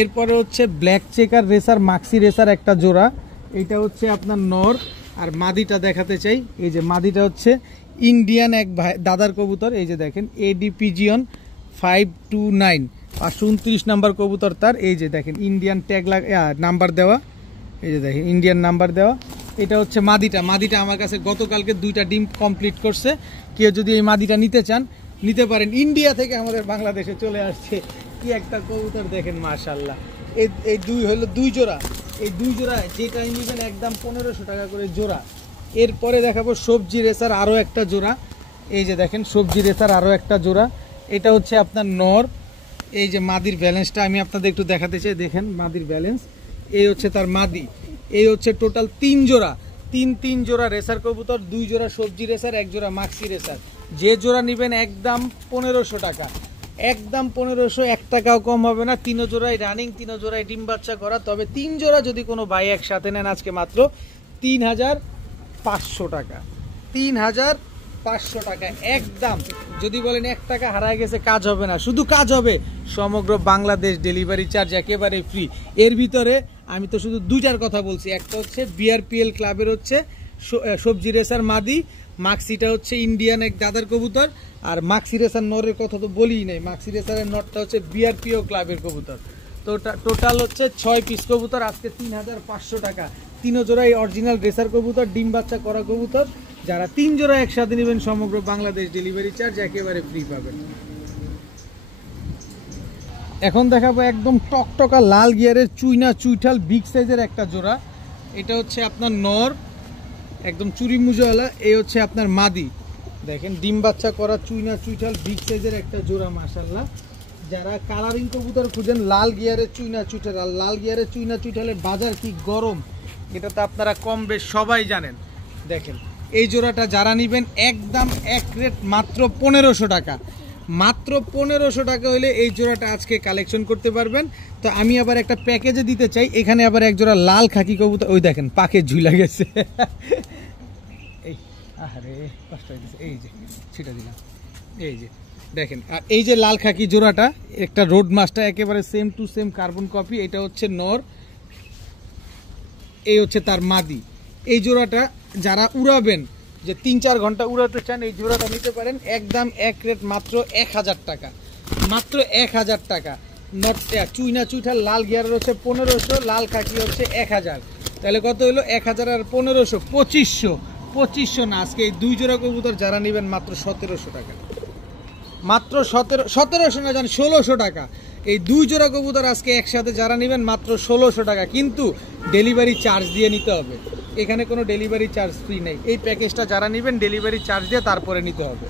এরপরে হচ্ছে black checker racer, Maksi racer একটা জোড়া, এটা হচ্ছে আপনার নর। আর মাদিটা দেখাতে চাই, এই যে মাদিটা হচ্ছে ইন্ডিয়ান এক ভাই দাদার কবুতর, এই যে দেখেন এডি পিজিয়ন 529, 529 নাম্বার কবুতর তার। এই যে দেখেন ইন্ডিয়ান ট্যাগ নাম্বার দেওয়া, এই যে দেখেন ইন্ডিয়ান নাম্বার দেওয়া। এটা হচ্ছে মাদিটা, মাদিটা আমার কাছে গতকালকে 2টা ডিম কমপ্লিট করছে। কেউ যদি এই মাদিটা নিতে চান নিতে পারেন। ইন্ডিয়া থেকে আমাদের বাংলাদেশে চলে আসছে, কি একটা কবুতর দেখেন, মাশাআল্লাহ। এই দুই হলো 2 জোড়া, এই 2 জোড়া যেটাই নেবেন একদম 1500 টাকা করে জোড়া। এরপরে দেখাবো সবজি রেসার আরও একটা জোড়া, এই যে দেখেন সবজি রেসার আরও একটা জোড়া, এটা হচ্ছে আপনার নর। এই যে মাদির ব্যালেন্সটা আমি আপনাদের একটু দেখাতে চাই, দেখেন মাদির ব্যালেন্স, এই হচ্ছে তার মাদি। এই হচ্ছে টোটাল 3 জোড়া, তিন জোড়া রেসার কবুতর, 2 জোড়া সবজি রেসার, 1 জোড়া মাক্সি রেসার। যে জোড়া নেবেন একদম 1500 টাকা, একদম 1500, 1 টাকাও কম হবে না। 3 জোড়াই রানিং, 3 জোড়াই ডিম বাচ্চা করা। তবে 3 জোড়া যদি কোনো ভাই একসাথে নেন আজকে মাত্র 3500 টাকা, 3500 টাকা একদম। যদি বলেন 1 টাকা হারায় গেছে, কাজ হবে না, শুধু কাজ হবে সমগ্র বাংলাদেশ ডেলিভারি চার্জ একেবারে ফ্রি। এর ভিতরে আমি তো শুধু 2টার কথা বলছি, একটা হচ্ছে বিআরপিএল ক্লাবের হচ্ছে সবজি রেসার মাদি, মাক্সিটা হচ্ছে ইন্ডিয়ান এক দাদার কবুতর, আর মাক্সি রেসার নরের কথা তো বলিই নাই। মাক্সি রেসারের নটটা হচ্ছে বিআরপিও ক্লাবের কবুতর। তো টোটাল হচ্ছে 6 পিস কবুতর, আজকে 3500 টাকা। 3 জোড়াই অরিজিনাল রেসার কবুতর, ডিম বাচ্চা করা কবুতর। যারা 3 জোড়া একসাথে নেবেন সমগ্র বাংলাদেশ ডেলিভারি চার্জ একেবারে ফ্রি পাবেন। এখন দেখাবো একদম টকটকা লাল গিয়ারের চুইনা চুইঠাল বিগ সাইজের একটা জোড়া, এটা হচ্ছে আপনার নর, একদম চুরি মুজোওয়ালা। এই হচ্ছে আপনার মাদি, দেখেন ডিম বাচ্চা করা চুইনা চুইঠাল বিগ সাইজের একটা জোড়া, মাশাআল্লাহ। যারা কালারিং কবুতর খুঁজেন, লাল গিয়ারের চুইনা চুইঠাল, আর লাল গিয়ারের চুইনা চুইঠালের বাজার কি গরম, এটা তো আপনারা কম বেশ সবাই জানেন। দেখেন এই জোড়াটা যারা নেবেন একদম এক রেট মাত্র 1500 টাকা, মাত্র 1500 টাকা হলে এই জোড়াটা আজকে কালেকশন করতে পারবেন। তো আমি আবার একটা প্যাকেজে দিতে চাই, এখানে আবার এক জোড়া লাল খাকি কবুতর, ওই দেখেন পাকে ঝুলে গেছে, এই আরে কষ্ট হয়ে গেছে, এই যে ছিটা দিলাম, এই যে দেখেন। আর এই যে লাল খাকি জোড়াটা একটা রোড মাস্টার, একেবারে same to same carbon copy, এটা হচ্ছে নর, এই হচ্ছে তার মাদি। এই জোড়াটা যারা উড়াবেন, যে 3-4 ঘন্টা উড়াতে চান, এই জোড়াটা নিতে পারেন একদম এক রেট মাত্র 1000 টাকা, মাত্র 1000 টাকা। নট চুইনা চুইঠাল লাল গিয়ারের হচ্ছে 1500, লাল খাকি হচ্ছে 1000, তাহলে কত হলো 1000 আর 1500, 2500 না। আজকে এই 2 জোড়া কবুতর যারা নেবেন মাত্র 1700 টাকা, মাত্র 1700 না, জান 1600 টাকা। এই 2 জোড়া কবুতর আজকে একসাথে যারা নেবেন মাত্র 1600 টাকা, কিন্তু ডেলিভারি চার্জ দিয়ে নিতে হবে, এখানে কোনো ডেলিভারি চার্জ ফ্রি নেই। এই প্যাকেজটা যারা নেবেন ডেলিভারি চার্জ দিয়ে তারপরে নিতে হবে।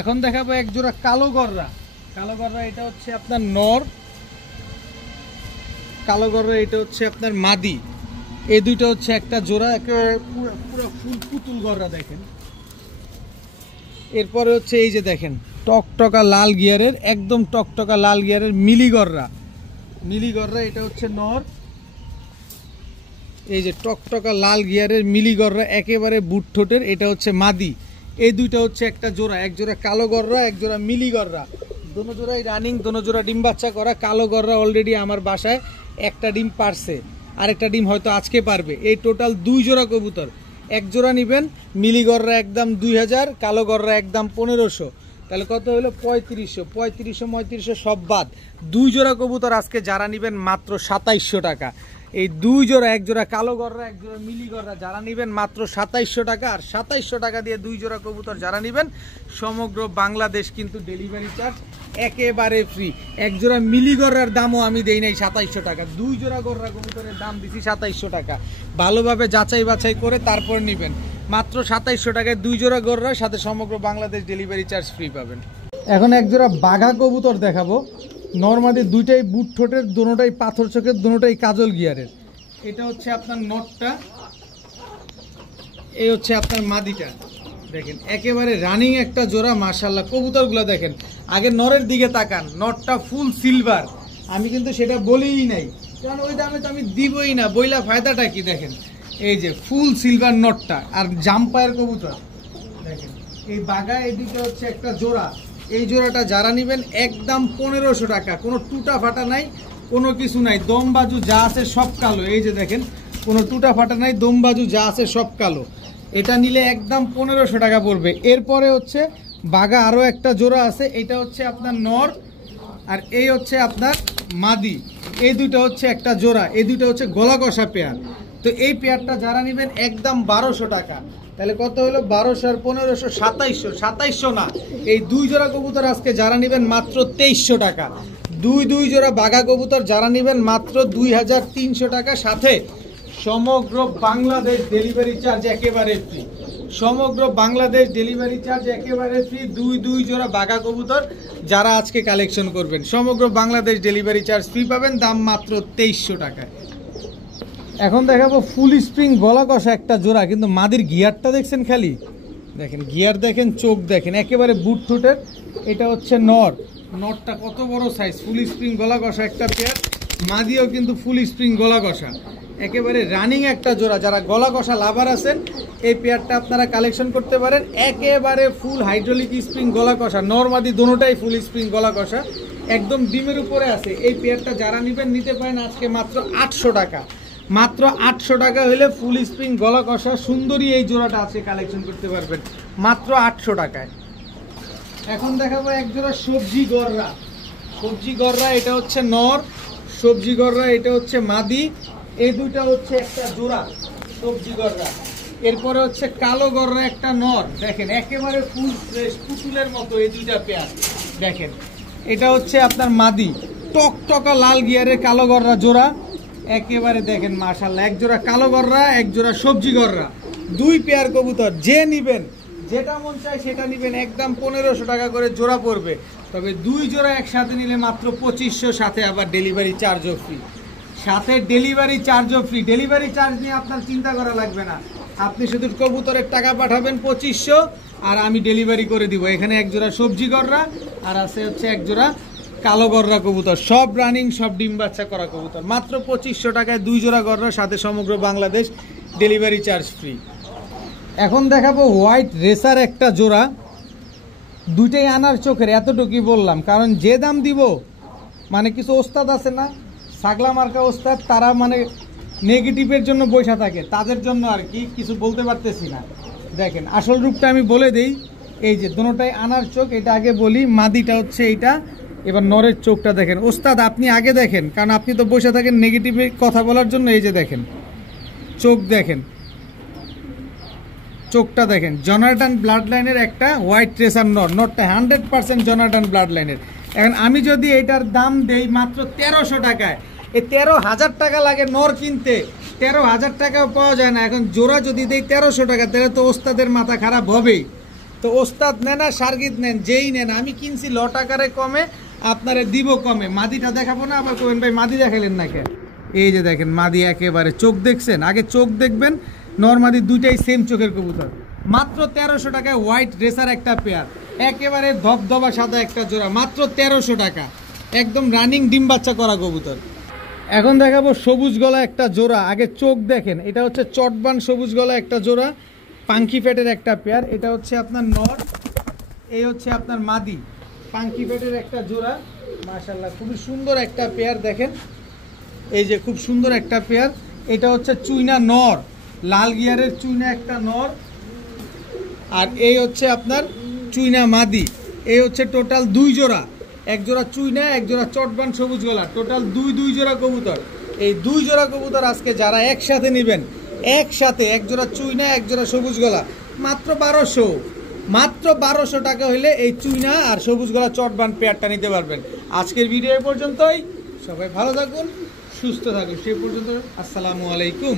এখন দেখাবো এক জোড়া কালো গররা, কালো গররা, এটা হচ্ছে আপনার নর, কালো গররা এটা হচ্ছে আপনার মাদি। এই দুইটা হচ্ছে একটা জোড়া, একেবারে পুরো ফুল পুতুল গররা দেখেন। এরপরে হচ্ছে এই যে দেখেন টকটকা লাল গিয়ারের, একদম টকটকা লাল গিয়ারের মিলি গররা, মিলি গররা, এটা হচ্ছে নর। এই যে টকটকা লাল গিয়ারের মিলি গররা, একেবারে বুট ঠোঁটের, এটা হচ্ছে মাদি। এই দুইটা হচ্ছে একটা জোড়া, এক জোড়া কালো গররা, এক জোড়া মিলি গররা, দোনো জোড়াই রানিং, দোনো জোড়া ডিম বাচ্চা করা। কালো গররা অলরেডি আমার বাসায় একটা ডিম পারছে, আরেকটা ডিম হয়তো আজকে পারবে। এই টোটাল 2 জোড়া কবুতর, এক জোড়া নেবেন মিলি গররা একদম 2000, কালো গররা একদম 1500, তাহলে কত হলো 3500, 3500 সব বাদ। 2 জোড়া কবুতর আজকে যারা নেবেন মাত্র 2700 টাকা। এই 2 জোড়া, এক জোড়া কালো গররা, এক জোড়া মিলি গররা যারা নেবেন মাত্র 2700 টাকা। আর 2700 টাকা দিয়ে 2 জোড়া কবুতর যারা নেবেন সমগ্র বাংলাদেশ কিন্তু ডেলিভারি চার্জ একেবারে ফ্রি। এক জোড়া মিলি গররার দামও আমি দেই নাই 2700 টাকা, 2 জোড়া গররা কবুতরের দাম দিছি 2700 টাকা। ভালোভাবে যাচাই বাছাই করে তারপর নেবেন, মাত্র 2700 টাকায় 2 জোড়া গররার সাথে সমগ্র বাংলাদেশ ডেলিভারি চার্জ ফ্রি পাবেন। এখন এক জোড়া বাঘা কবুতর দেখাবো, নরমাদি দুইটাই বুট ঠোঁটের, দোনোটাই পাথর চোখের, দোনোটাই কাজল গিয়ারের। এটা হচ্ছে আপনার নটটা, এই হচ্ছে আপনার মাদিটা। দেখেন একেবারে রানিং একটা জোড়া, মাশাআল্লাহ। কবুতরগুলো দেখেন, আগে নরের দিকে তাকান, নটটা ফুল সিলভার। আমি কিন্তু সেটা বলিই নাই, কারণ ওই দামে তো আমি দিবই না, বইলা ফায়দাটা কি। দেখেন এই যে ফুল সিলভার নটটা, আর জাম্পায়ের কবুতর দেখেন। এই বাঘা এই দুটো হচ্ছে একটা জোড়া। এই জোড়াটা যারা নেবেন একদম 1500 টাকা, কোনো টুটা ফাটা নাই, কোনো কিছু নাই, দম বাজু যা আছে সব কালো। এই যে দেখেন কোনো টুটা ফাটা নাই, দম বাজু যা আছে সব কালো। এটা নিলে একদম 1500 টাকা পড়বে। এরপরে হচ্ছে বাঘা আরও একটা জোড়া আছে, এটা হচ্ছে আপনার নর, আর এই হচ্ছে আপনার মাদি। এই দুইটা হচ্ছে একটা জোড়া, এই দুইটা হচ্ছে গলা কষা পেয়ার। তো এই পেয়ারটা যারা নেবেন একদম 1200 টাকা। তাহলে কত হলো 1200 আর 1500, 2700। 2700 না, এই 2 জোড়া কবুতর আজকে যারা নেবেন মাত্র 2300 টাকা। 2 জোড়া বাঘা কবুতর যারা নেবেন মাত্র 2300 টাকা, সাথে সমগ্র বাংলাদেশ ডেলিভারি চার্জ একেবারে ফ্রি। সমগ্র বাংলাদেশ ডেলিভারি চার্জ একেবারে ফ্রি। 2 জোড়া বাঘা কবুতর যারা আজকে কালেকশন করবেন সমগ্র বাংলাদেশ ডেলিভারি চার্জ ফ্রি পাবেন, দাম মাত্র 2300 টাকায়। এখন দেখাবো ফুল স্প্রিং গলা কষা একটা জোড়া, কিন্তু মাদির গিয়ারটা দেখছেন খালি, দেখেন গিয়ার দেখেন, চোখ দেখেন, একেবারে বুট ঠোঁটের। এটা হচ্ছে নটটা কত বড় সাইজ, ফুল স্প্রিং গলা কষা একটা পেয়ার। মাদিও কিন্তু ফুল স্প্রিং গলা কষা, একেবারে রানিং একটা জোড়া। যারা গলা কষা লাভার আছেন এই পেয়ারটা আপনারা কালেকশন করতে পারেন। একেবারে ফুল হাইড্রোলিক স্প্রিং গলা কষা, নরমাদি দোনোটাই ফুল স্প্রিং গলা কষা, একদম ডিমের উপরে আছে। এই পেয়ারটা যারা নেবেন নিতে পারেন আজকে মাত্র 800 টাকা। মাত্র 800 টাকা হলে ফুল স্প্রিং গলা কষা সুন্দরী এই জোড়াটা আছে কালেকশন করতে পারবেন মাত্র 800 টাকায়। এখন দেখাবো এক জোড়া সবজি গররা। সবজি গররা এটা হচ্ছে নর, সবজি গররা এটা হচ্ছে মাদি। এই দুইটা হচ্ছে একটা জোড়া সবজি গররা। এরপরে হচ্ছে কালো গররা একটা নর, দেখেন একেবারে ফুল ফ্রেশ পুতুলের মতো এই দুইটা পেয়ার। দেখেন এটা হচ্ছে আপনার মাদি, টকটকা লাল গিয়ারের কালো গররা জোড়া, একেবারে দেখেন মাশাআল্লাহ। এক জোড়া কালো গররা, এক জোড়া সবজি গররা, 2 পেয়ার কবুতর। যে নিবেন, যেটা মন চায় সেটা নিবেন, একদম 1500 টাকা করে জোড়া পড়বে। তবে 2 জোড়া একসাথে নিলে মাত্র 2500, সাথে আবার ডেলিভারি চার্জও ফ্রি। সাথে ডেলিভারি চার্জও ফ্রি। ডেলিভারি চার্জ নিয়ে আপনার চিন্তা করা লাগবে না, আপনি শুধু কবুতরের টাকা পাঠাবেন 2500, আর আমি ডেলিভারি করে দিব। এখানে এক জোড়া সবজি গররা আর আছে হচ্ছে এক জোড়া কালো গররা কবুতর, সব রানিং, সব ডিম বাচ্চা করা কবুতর। মাত্র 2500 টাকায় 2 জোড়া গররার সাথে সমগ্র বাংলাদেশ ডেলিভারি চার্জ ফ্রি। এখন দেখাবো হোয়াইট রেসার একটা জোড়া, দুইটাই আনার চোখের, এতটুকুই বললাম। কারণ যে দাম দিব, মানে কিছু ওস্তাদ আছে না, ছাগলা মার্কা ওস্তাদ, তারা মানে নেগেটিভের জন্য বসে থাকে, তাদের জন্য আর কি কিছু বলতে পারতেছি না। দেখেন আসল রূপটা আমি বলে দেই, এই যে দুটোটাই আনার চোখ। এটা আগে বলি, মাদিটা হচ্ছে এইটা, এবার নরের চোখটা দেখেন। ওস্তাদ আপনি আগে দেখেন, কারণ আপনি তো বসে থাকেন নেগেটিভে কথা বলার জন্য। এই যে দেখেন চোখ, দেখেন চোখটা দেখেন, জনার্ডন ব্লাড লাইনের একটা হোয়াইট রেসার নর, নরটা 100% জনার্ডন ব্লাড লাইনের। এখন আমি যদি এটার দাম দেই মাত্র 1300 টাকায়, এই 13,000 টাকা লাগে নর কিনতে, 13,000 টাকাও পাওয়া যায় না। এখন জোড়া যদি দেই 1300 টাকা, তাহলে তো ওস্তাদের মাথা খারাপ হবেই। তো ওস্তাদ নেন আর সার্গিত নেন, যেই নেন, আমি কিনছি ল টাকারে কমে, আপনারে দিব কমে। মাদিটা দেখাবো না, আবার কবেন ভাই মাদি দেখালেন না কে। এই যে দেখেন মাদি, একেবারে চোখ দেখছেন, আগে চোখ দেখবেন। নরমাদি দুইটাই সেম চোখের কবুতর, মাত্র 1300 টাকায় হোয়াইট রেসার একটা পেয়ার, একেবারে ধবধবা সাদা একটা জোড়া, মাত্র 1300 টাকা, একদম রানিং ডিম বাচ্চা করা কবুতর। এখন দেখাবো সবুজ গলা একটা জোড়া, আগে চোখ দেখেন। এটা হচ্ছে চটবান সবুজ গলা একটা জোড়া, পাঙ্কি ফ্যাটের একটা পেয়ার, এটা হচ্ছে আপনার নর, এই হচ্ছে আপনার মাদি। পাঙ্কি ফ্যাটের একটা জোড়া, মাশাআল্লাহ খুবই সুন্দর একটা পেয়ার। দেখেন এই যে খুব সুন্দর একটা পেয়ার। এটা হচ্ছে চুইনা নর, লাল গিয়ারের চুইনা একটা নর, আর এই হচ্ছে আপনার চুইনা মাদি। এই হচ্ছে টোটাল 2 জোড়া, এক জোড়া চুইনা, এক জোড়া চটবান সবুজ গলা, টোটাল 2 জোড়া কবুতর। এই 2 জোড়া কবুতর আজকে যারা একসাথে নেবেন, একসাথে এক জোড়া চুইনা এক জোড়া সবুজ গলা, মাত্র 1200, মাত্র 1200 টাকা হইলে এই চুইনা আর সবুজ গলা চটবান পেয়ারটা নিতে পারবেন। আজকের ভিডিও এই পর্যন্তই। সবাই ভালো থাকুন, সুস্থ থাকুন। সে পর্যন্ত আসসালামু আলাইকুম।